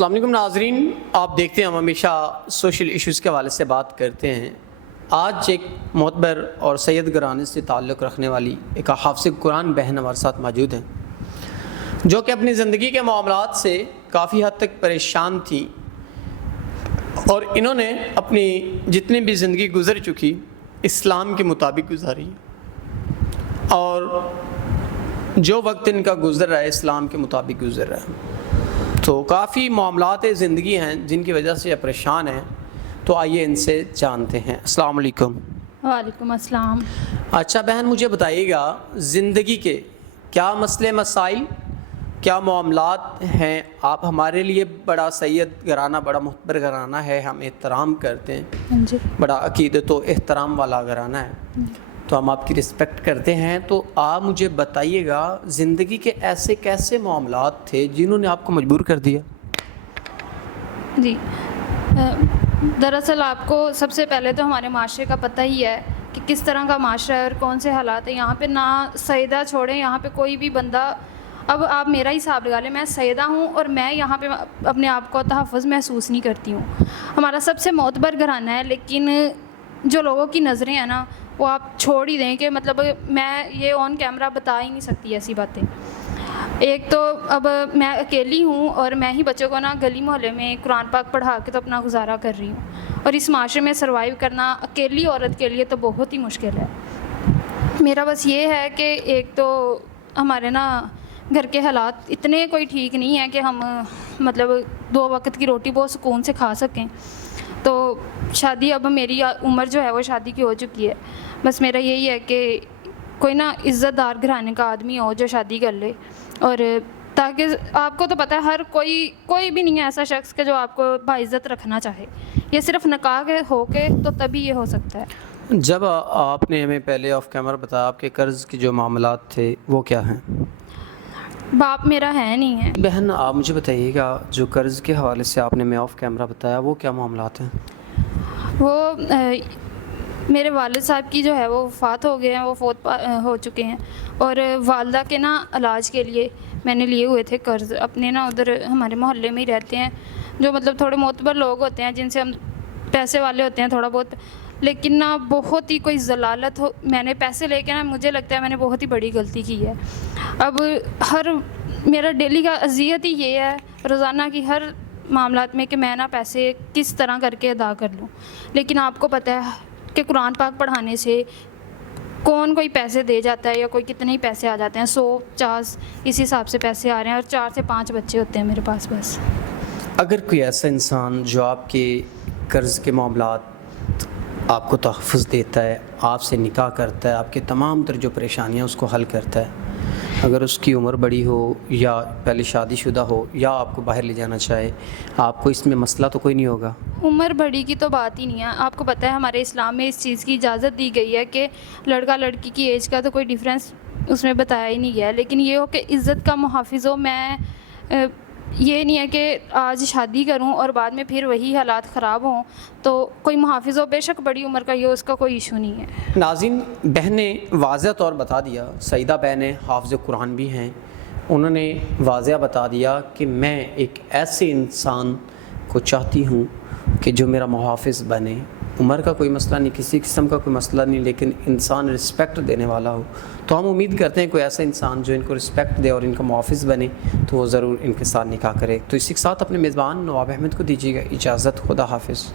السلام علیکم ناظرین، آپ دیکھتے ہیں ہم ہمیشہ سوشل ایشوز کے حوالے سے بات کرتے ہیں۔ آج ایک معتبر اور سید گرانے سے تعلق رکھنے والی ایک حافظ قرآن بہن ہمارے ساتھ موجود ہیں، جو کہ اپنی زندگی کے معاملات سے کافی حد تک پریشان تھی، اور انہوں نے اپنی جتنی بھی زندگی گزر چکی اسلام کے مطابق گزاری، اور جو وقت ان کا گزر رہا ہے اسلام کے مطابق گزر رہا ہے۔ تو کافی معاملات زندگی ہیں جن کی وجہ سے یہ پریشان ہیں، تو آئیے ان سے جانتے ہیں۔ السلام علیکم۔ وعلیکم السلام۔ اچھا بہن، مجھے بتائیے گا زندگی کے کیا مسئلے مسائل، کیا معاملات ہیں؟ آپ ہمارے لیے بڑا سید گھرانہ، بڑا محتبر گھرانہ ہے، ہم احترام کرتے ہیں، جی بڑا عقیدت و احترام والا گھرانہ ہے، تو ہم آپ کی رسپیکٹ کرتے ہیں۔ تو آپ مجھے بتائیے گا زندگی کے ایسے کیسے معاملات تھے جنہوں نے آپ کو مجبور کر دیا؟ جی، دراصل آپ کو سب سے پہلے تو ہمارے معاشرے کا پتہ ہی ہے کہ کس طرح کا معاشرہ ہے اور کون سے حالات ہیں یہاں پہ۔ نہ سیدہ چھوڑیں، یہاں پہ کوئی بھی بندہ، اب آپ میرا ہی حساب لگا لیں، میں سیدہ ہوں اور میں یہاں پہ اپنے آپ کو تحفظ محسوس نہیں کرتی ہوں۔ ہمارا سب سے معتبر گھرانہ ہے، لیکن جو لوگوں کی نظریں ہیں نا، وہ آپ چھوڑ ہی دیں کہ مطلب میں یہ آن کیمرہ بتا ہی نہیں سکتی ایسی باتیں۔ ایک تو اب میں اکیلی ہوں اور میں ہی بچوں کو نا گلی محلے میں قرآن پاک پڑھا کے تو اپنا گزارا کر رہی ہوں، اور اس معاشرے میں سروائیو کرنا اکیلی عورت کے لیے تو بہت ہی مشکل ہے۔ میرا بس یہ ہے کہ ایک تو ہمارے نا گھر کے حالات اتنے کوئی ٹھیک نہیں ہیں کہ ہم مطلب 2 وقت کی روٹی بہت سکون سے کھا سکیں۔ تو شادی، اب میری عمر جو ہے وہ شادی کی ہو چکی ہے، بس میرا یہی ہے کہ کوئی نا عزت دار گھرانے کا آدمی ہو جو شادی کر لے، اور تاکہ آپ کو تو پتہ ہے ہر کوئی بھی نہیں ہے ایسا شخص کہ جو آپ کو باعزت رکھنا چاہے، یہ صرف نکاح کے ہو کے تو تبھی یہ ہو سکتا ہے۔ جب آپ نے ہمیں پہلے آف کیمرہ بتایا آپ کے قرض کے جو معاملات تھے وہ کیا ہیں؟ باپ میرا ہے نہیں ہے۔ بہن آپ مجھے بتائیے گا جو قرض کے حوالے سے آپ نے ہمیں آف کیمرہ بتایا وہ کیا معاملات ہیں؟ وہ میرے والد صاحب کی جو ہے وہ وفات ہو گئے ہیں، وہ فوت ہو چکے ہیں، اور والدہ کے نا علاج کے لیے میں نے لیے ہوئے تھے قرض۔ اپنے نا ادھر ہمارے محلے میں ہی رہتے ہیں جو مطلب تھوڑے معتبر لوگ ہوتے ہیں، جن سے ہم پیسے والے ہوتے ہیں تھوڑا بہت، لیکن نا بہت ہی کوئی ضلالت ہو، میں نے پیسے لے کے نا مجھے لگتا ہے میں نے بہت ہی بڑی غلطی کی ہے۔ اب میرا ڈیلی کا اذیت ہی یہ ہے روزانہ کی ہر معاملات میں کہ میں نا پیسے کس طرح کر کے ادا کر لوں، لیکن آپ کو پتہ ہے کہ قرآن پاک پڑھانے سے کون کوئی پیسے دے جاتا ہے، یا کوئی کتنے ہی پیسے آ جاتے ہیں، 150 اس حساب سے پیسے آ رہے ہیں، اور 4 سے 5 بچے ہوتے ہیں میرے پاس بس۔ اگر کوئی ایسا انسان جو آپ کے قرض کے معاملات آپ کو تحفظ دیتا ہے، آپ سے نکاح کرتا ہے، آپ کے تمام تر جو پریشانیاں اس کو حل کرتا ہے، اگر اس کی عمر بڑی ہو یا پہلے شادی شدہ ہو یا آپ کو باہر لے جانا چاہے، آپ کو اس میں مسئلہ تو کوئی نہیں ہوگا؟ عمر بڑی کی تو بات ہی نہیں ہے۔ آپ کو پتہ ہے ہمارے اسلام میں اس چیز کی اجازت دی گئی ہے کہ لڑکا لڑکی کی ایج کا تو کوئی ڈیفرنس اس میں بتایا ہی نہیں گیا ہے، لیکن یہ ہو کہ عزت کا محافظ ہو۔ میں یہ نہیں ہے کہ آج شادی کروں اور بعد میں پھر وہی حالات خراب ہوں، تو کوئی محافظ ہو، بے شک بڑی عمر کا یہ اس کا کوئی ایشو نہیں ہے۔ ناظرین، بہن نے واضح طور بتا دیا، سیدہ بہنیں حافظ قرآن بھی ہیں، انہوں نے واضح بتا دیا کہ میں ایک ایسے انسان کو چاہتی ہوں کہ جو میرا محافظ بنے۔ عمر کا کوئی مسئلہ نہیں، کسی قسم کا کوئی مسئلہ نہیں، لیکن انسان رسپیکٹ دینے والا ہو۔ تو ہم امید کرتے ہیں کوئی ایسا انسان جو ان کو رسپیکٹ دے اور ان کا محافظ بنے، تو وہ ضرور ان کے ساتھ نکاح کرے۔ تو اسی کے ساتھ اپنے میزبان نواب احمد کو دیجیے گا اجازت۔ خدا حافظ۔